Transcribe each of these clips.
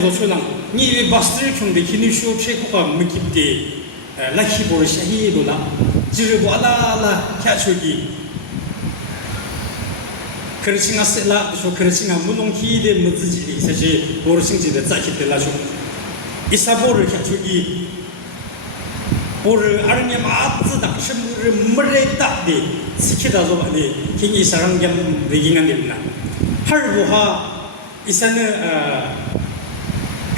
도초랑 니 바스트를 총대 기누쇼 최고가 느낌대 라키보르 샤히도라 지르고 알라라 캬초기 그렇지가 셀라 저 그렇지가 무농히데 무즈지리 사실 보르싱지데 짜키텔라쇼 이사보르 캬초기 보르 아르메 마츠다 쳔르 머레다데 스키다조 아니 킹이 사랑겸 레깅한데나 할부하 이사는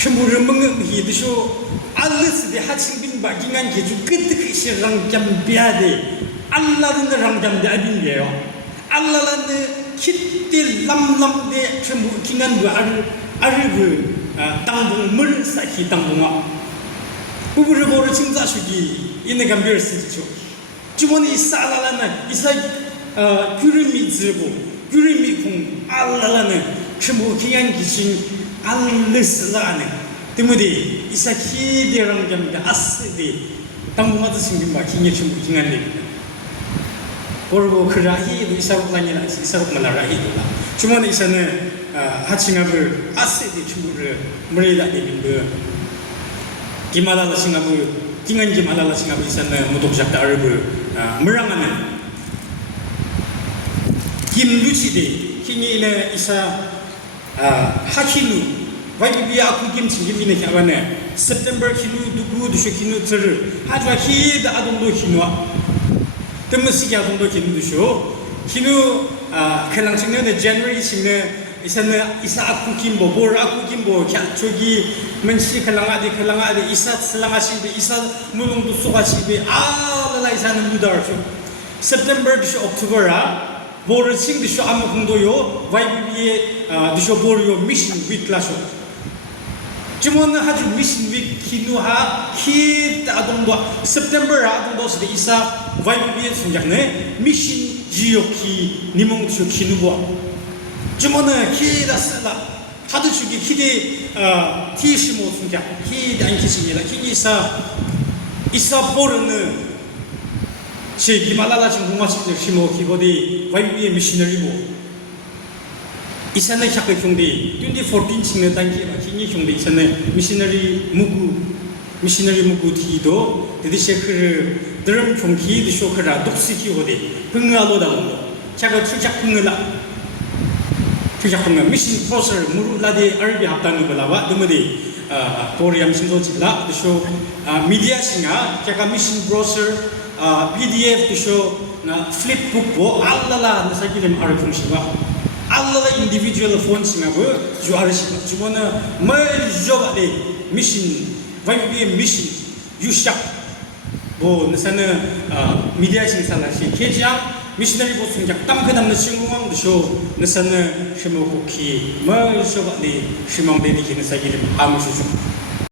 쳔부르 멍응히 드쇼 알르스데 하칭빈 바킹한 게주 끄트크시 랑잠 비아데 알라르는 랑잠데 아빈게요 알라라는 키티 람람데 쳔부 킹한 그 아르그 땅봉 물 사키 땅봉아 부부를 보러 칭자수기 이네 감별스죠 주머니 살라라는 이사 규르미 즈고 규르미 공 알라라는 쳔부 킹한 기신 알르스라는 때문에 이사키데랑 겸데 아스데 땅봉아도 생긴바 킹의 춤 킹한데 그리고 그 라히도 이사록만이라 이사록만라히도라 주머니 이사는 하칭압을 아스데 춤을 머리다 내빈그 기마라라 싱압을 킹한 기마라라 싱압을 이사는 무독작다 얼굴 물랑하는 김루치데 킹이네 이사 하키누 와이비야 아쿠김 칭김이네 캬바네 September 키누 두구 두쇼 키누 트르 하주와 히드 아동도 키누와 뜸무시기 아동도 키누 두쇼 키누 켈랑 칭네네 January 칭네 이사네 이사 아쿠김보 볼 아쿠김보 캬초기 men시 켈랑아디 이사 슬랑아시비 이사 무농도 소가시비 아라라 이사는 무다르쇼 September 두쇼 October아 보르 칭드쇼 아무 공도요 와이비에 드쇼 보르요 미션 위클라쇼 주문은 아주 미션 위 키누하 히 아동도 September 아동도스데 이사 와이비에 순장네 미션 지요키 니몽드쇼 키누보 주문은 키다 쓰다 하드슈기 키데 티시모 순장 키다 안키십니다 키이사 이사 보르는 제 기말라라 진공화식적 심호 기보디 와이비의 미시너리고 이사는 샤크 형디 2014 칭네 단계가 기니 형디 이사는 미시너리 무구 티도 데디셰크르 드럼 총기 디쇼크라 독시키고디 흥하로다고 자가 출작 흥을라 출작 흥을 미신 프로서 무르라데 알비 합당이 걸라와 드무디 보리암 신도지라 디쇼 미디아싱아 자가 미신 브로서 PDF to show na flip book bo allala na sakilim arifung shiba allala individual phone singa bo jo arishba jubona mai joba de mission vai be mission yushak bo nasana media sing sala shi kejam missionary bo sungjak tam khanam na singwang do show nasana shimo ko ki mai joba de shimang de ni sakilim amu shu